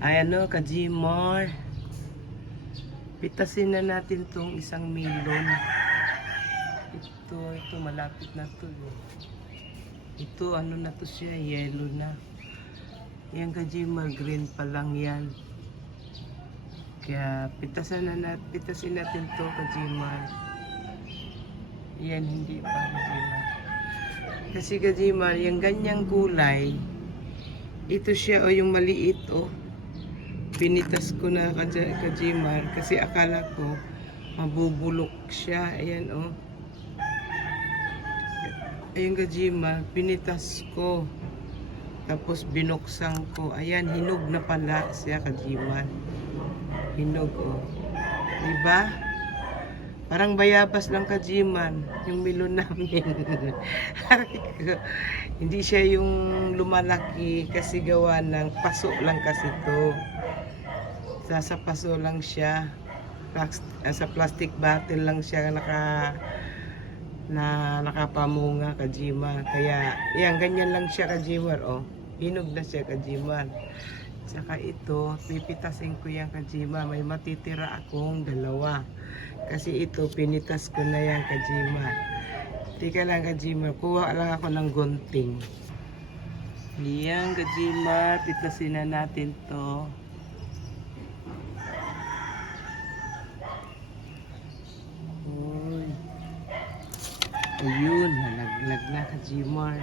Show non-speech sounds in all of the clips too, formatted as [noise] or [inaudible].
Ay ano, Kajimor. Pitasin na natin tong isang milon. Ito, ito, malapit na to. eh. Ito, ano na to siya, yellow na. Yan, Kajimor, green pa lang yan. Kaya, pitasin na natin, pitasin natin to, Kajimor. Yan, hindi pa, Kajimor. Kasi, Kajimor, yung ganyang kulay, ito siya, o yung maliit, o. Pinitas ko na ka Kajimar kasi akala ko mabubulok siya. Ayan, o. Ayan, Kajimar, pinitas ko. Tapos binuksan ko. Ayan, hinog na pala siya, Kajimar. Hinog, o. Diba? Parang bayabas lang Kajiman, yung milon namin. [laughs] Hindi siya yung lumalaki kasi gawa ng paso lang kasi to. Nasa paso lang siya. Ah, sa plastic bottle lang siya naka na nakapamunga kajima. Kaya, yan, ganyan lang siya kajimar, oh. Hinog na siya kajimar. Tsaka ito, pipitasin ko yan kajima. May matitira akong dalawa. Kasi ito, pinitas ko na yan kajima. Tika lang kajima, kuha lang ako ng gunting. Yan kajima, pitasin na natin to. Ayun, nalaglag na kajimar.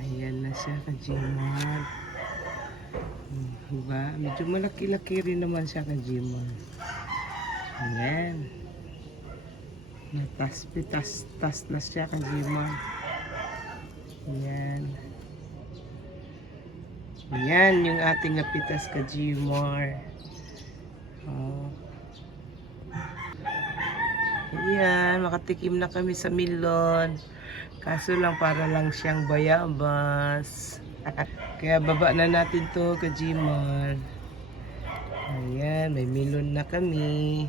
Ayan na siya kajimar. Hmm, Diba? Medyo malaki-laki rin naman siya kajimar. Ayan. Natas, pitas, tas na siya kajimar. Ayan. Ayan yung ating napitas kajimar. Oh. Ayan, makatikim na kami sa milon. Kaso lang para lang siyang bayabas. [laughs] Kaya baba na natin to, Kajimar. Ayan, may milon na kami.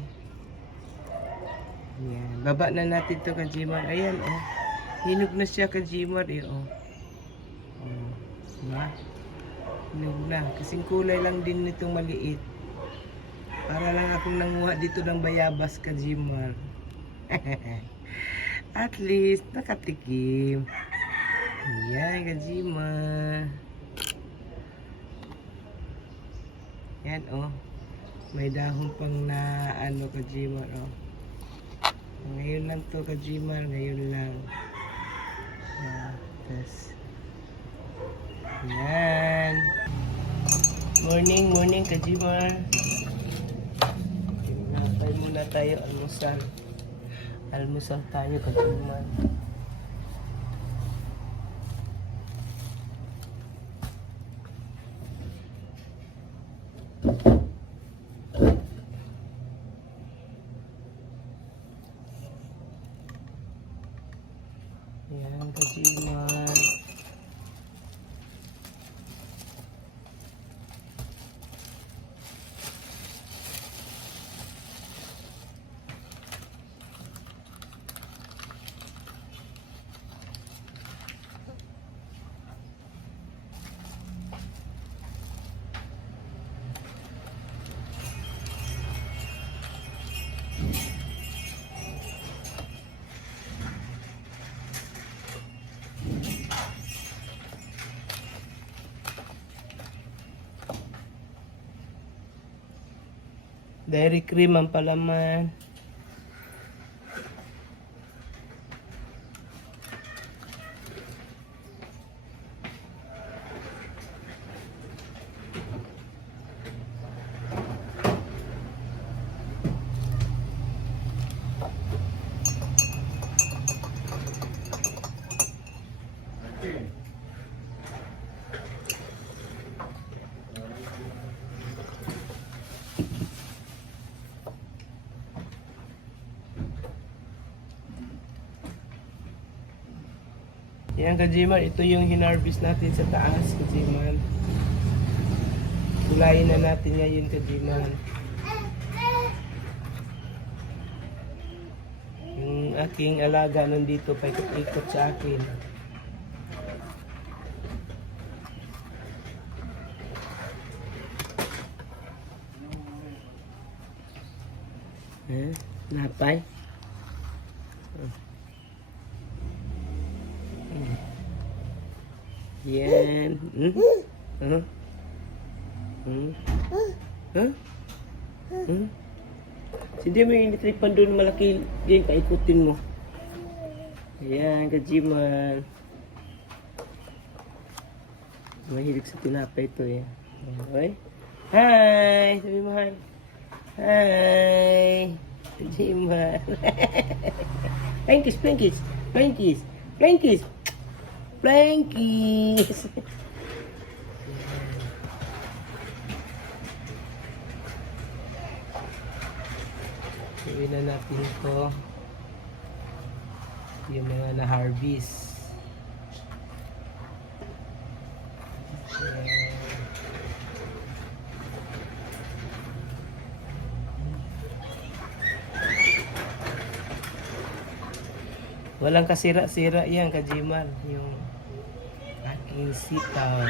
Ayan, baba na natin to, Kajimar. Ayan, oh. Hinog na siya, Kajimar, eh, oh. Oh, diba? Hinog na. Kasing kulay lang din nitong maliit. Para lang akong nanguha dito ng bayabas, Kajimar. [laughs] At least, nakatikim. Ayan, Kajima. Yan, oh. May dahon pang na, ano, Kajima, oh. Ngayon lang to, Kajima. Ngayon lang. Ah, tas. Yan. Morning, morning, Kajima. Tinapay muna tayo, almusal. Almusal tayo. Yan, Kajima. Dairy cream ang palaman. Yan kajiman, ito yung hinarvest natin sa taas kajiman. Kulayin na natin ngayon kajiman. Yung aking alaga nandito paikot-ikot sa akin. Eh, napay. Yan. Hmm? Huh? Hmm? Huh? Hmm? Hindi mo yung tripan doon malaki yung kaikutin mo. Ayan, kajiman. Mahilig sa tinapay ito eh. Okay? Hi! Sabi mo hi. Hi! Kajiman. Plankies, [laughs] plankies, plankies, plankies, plankies. Gawin na natin ito. Yung mga na-harvest. Walang kasira-sira yan, Kajiman. Yung aking sitaw.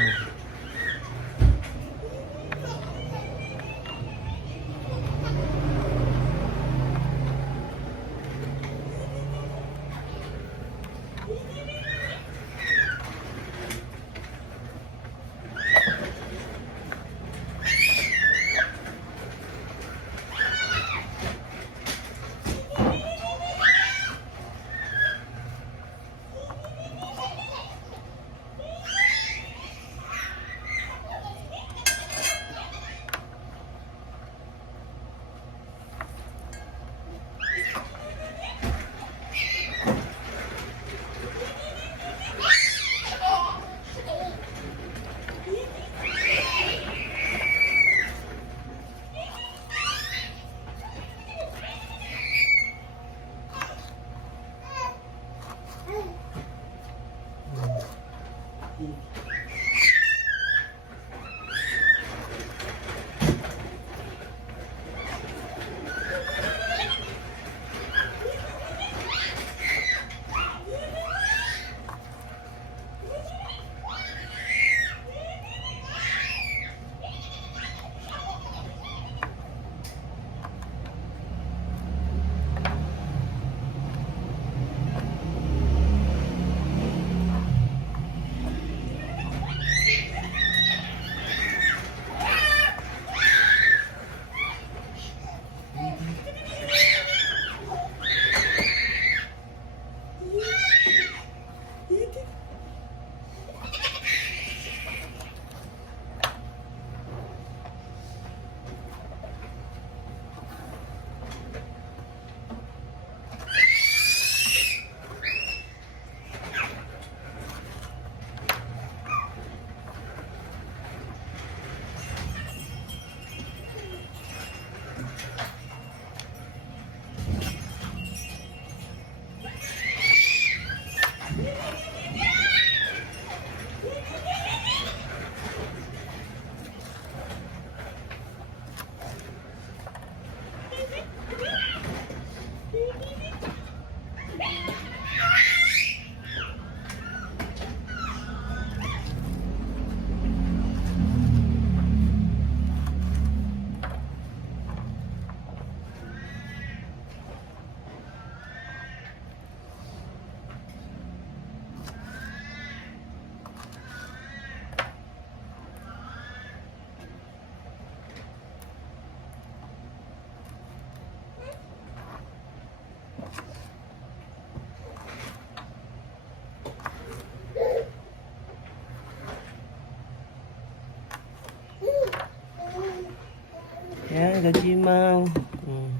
Gajimang. Hmm.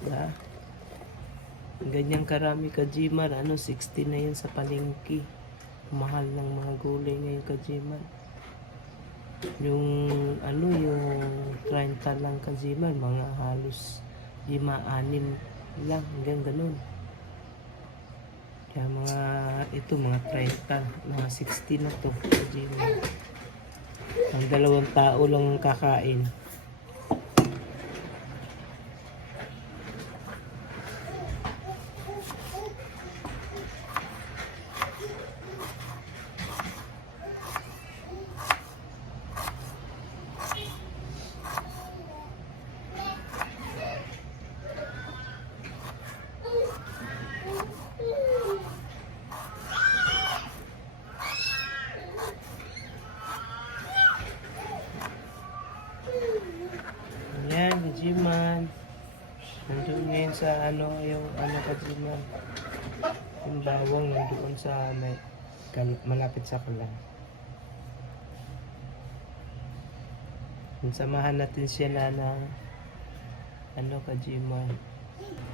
Diba? Ganyan karami kajiman. Ano, 60 na yun sa palengke. Mahal ng mga gulay ngayon kajiman. Yung, ano, yung 30 lang kajiman. Mga halos 5-6 lang. Hanggang ganun. Kaya mga, ito, mga 30. Mga 60 na to kajiman. Ang dalawang tao lang ang kakain. sa ano, yung ano Kajiman. Yung bawang nandoon sa may, kal- malapit sa kalan. Samahan natin sila ng ano Kajiman. Ayan,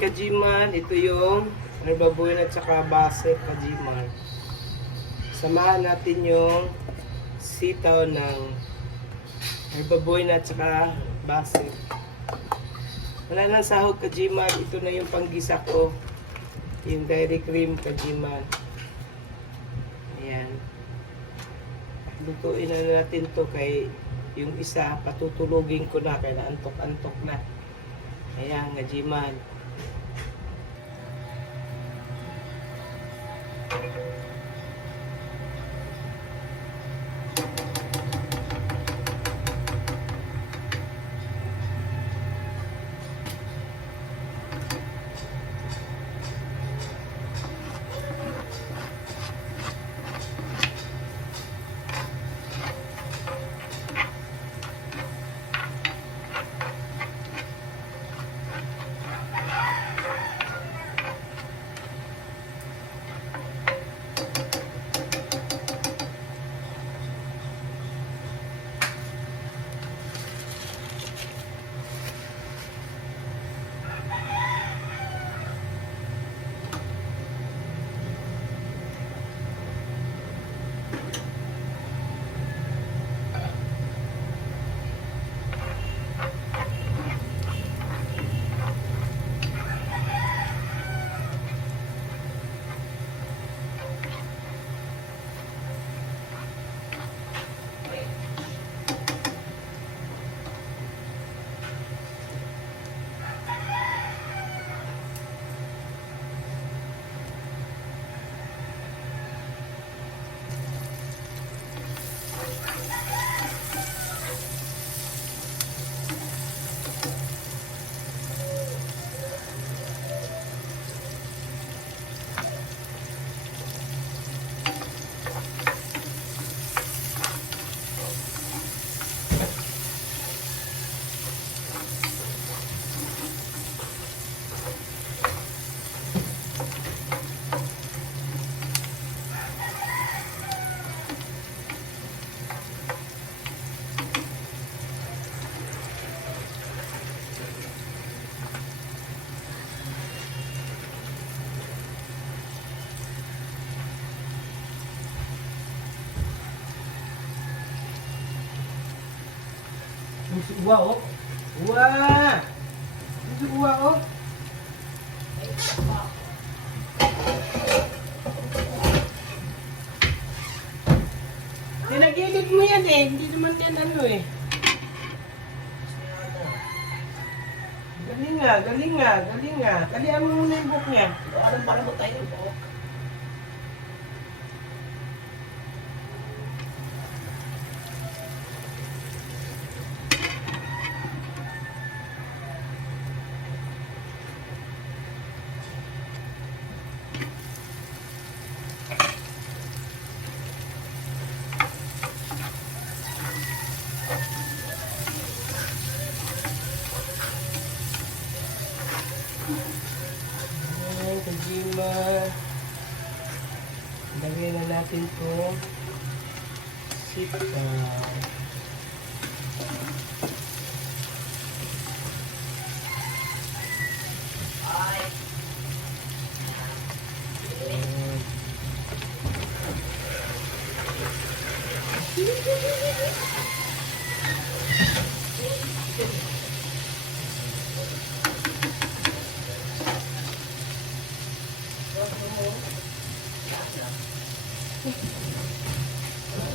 Kajiman. Ito yung narbabuin at saka baset, Kajiman. Samahan natin yung sitaw ng narbabuin at saka baset. Wala nang sahog, Kajiman. Ito na yung panggisa ko. Yung dairy cream, Kajiman. Ayan. Lutuin na natin to kay yung isa patutulugin ko na kaya antok-antok na. Ayan, Kajiman. Si Uwa, oh. Uwa! Si Uwa, oh. Tinagilid mo yan eh. Hindi naman yan ano eh. Galing nga, galing nga, galing nga. Kalian mo muna yung book niya. Anong para mo tayo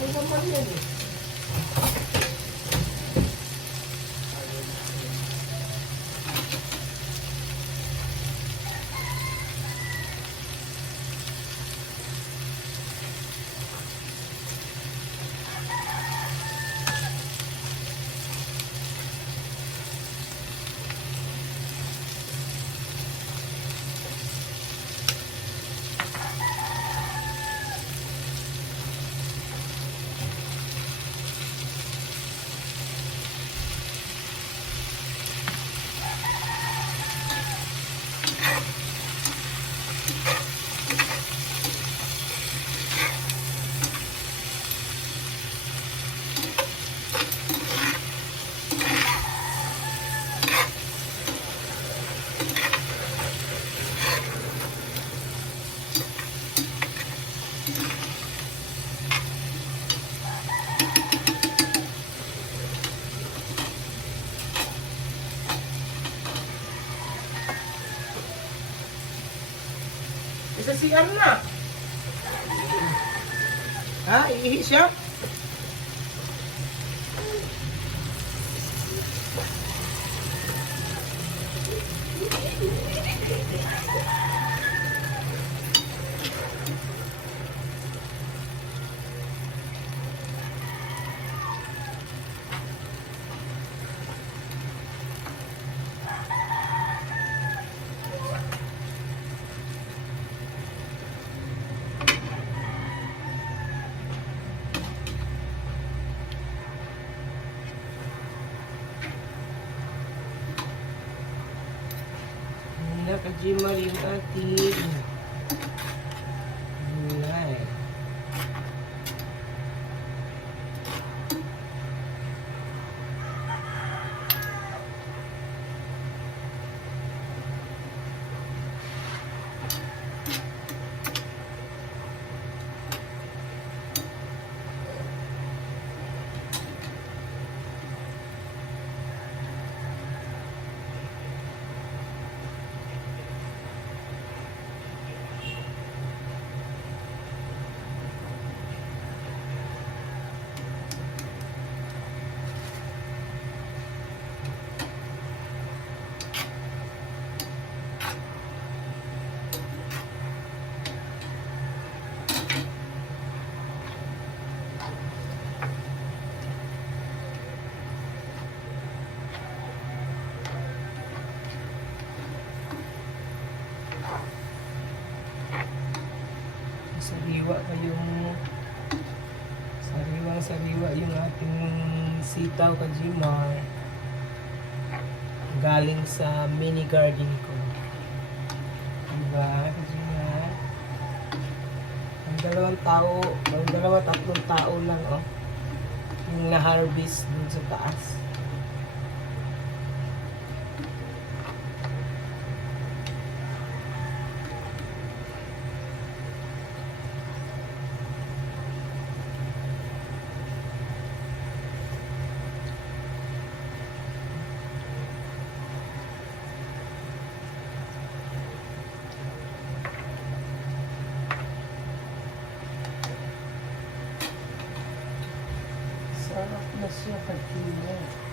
이거 꺼내야지. Si na. Ha? Iihi siya? Nakajimal yung ating gulay. Sariwa pa yung sariwang sariwa yung ating sitaw kajimar galing sa mini garden ko. Diba, kajimar? Ang dalawang tao, ang dalawa tatlong tao lang, oh. Yung na-harvest dun sa taas. siya Kajimar.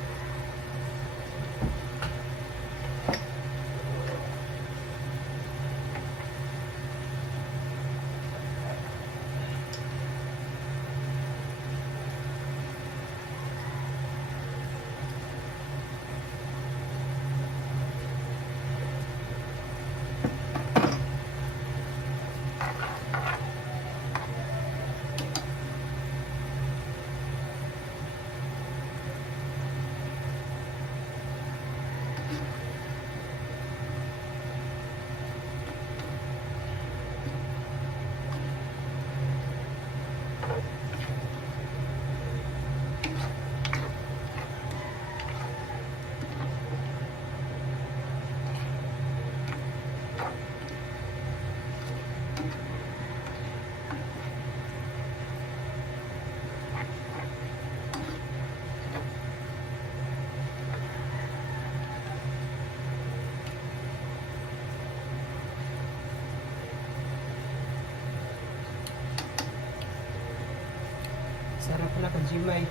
Sarap na Kajimay.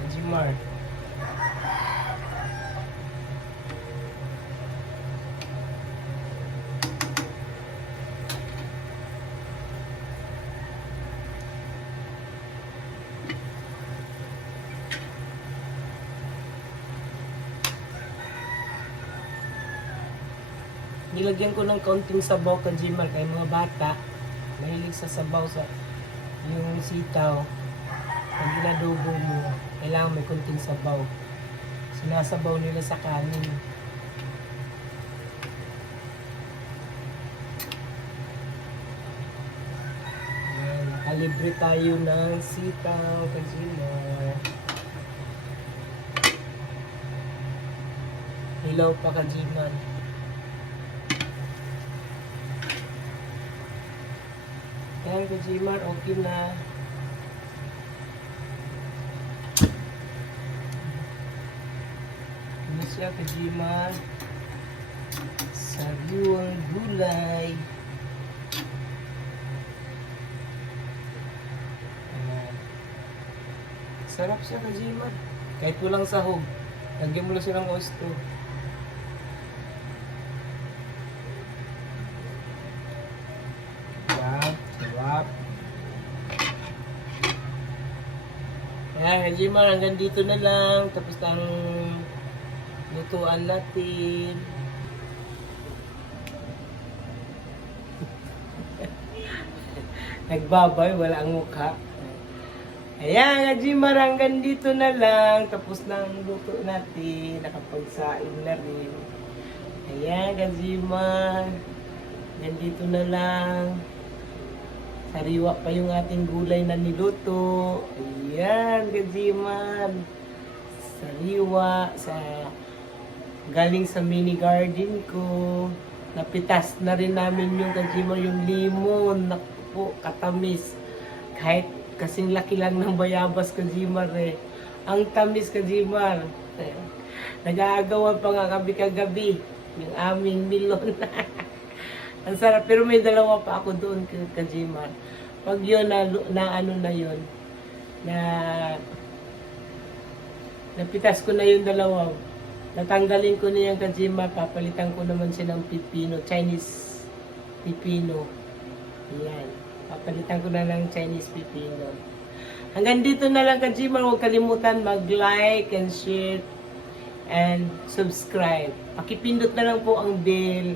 Kajimar. Nilagyan ko ng kaunting sabaw Kajimar kay mga bata. Mahilig sa sabaw sa yung sitaw. Pag ginadubo mo, kailangan may kunting sabaw. Sinasabaw nila sa kanin. Ayan, nakalibre tayo ng sitaw, kajima. Hilaw pa kajiman. Ayan, kajiman, okay na. Ano siya, Kajima? Sariwang gulay. Ayan. Sarap siya, Kajima. Kahit walang sahog. Lagyan mo lang siya ng oyster. Wow, sarap. Ayan, Kajima, hanggang dito na lang. Tapos ang lutuan natin. [laughs] Nagbabay, wala ang mukha. Ayan, Kajima, hanggang dito na lang. Tapos na ang luto natin. Nakapagsain na rin. Ayan, Kajima. Hanggang dito na lang. Sariwa pa yung ating gulay na niluto. Ayan, Kajiman. Sariwa sa galing sa mini garden ko. Napitas na rin namin yung Kajiman, yung limon. Naku katamis. Kahit kasing laki lang ng bayabas Kajimar eh. Ang tamis Kajimar. Eh, Nag-aagawan pa nga kami kagabi. Yung aming milon. [laughs] Ang sarap. Pero may dalawa pa ako doon Kajimar. Pag yun, na, na ano na yun, na napitas ko na yung dalawa. Natanggalin ko na yung Kajimar, papalitan ko naman siya ng pipino, Chinese pipino. Yan. Papalitan ko na ng Chinese pipino. Hanggang dito na lang Kajimar, huwag kalimutan mag-like and share and subscribe. Pakipindot na lang po ang bell.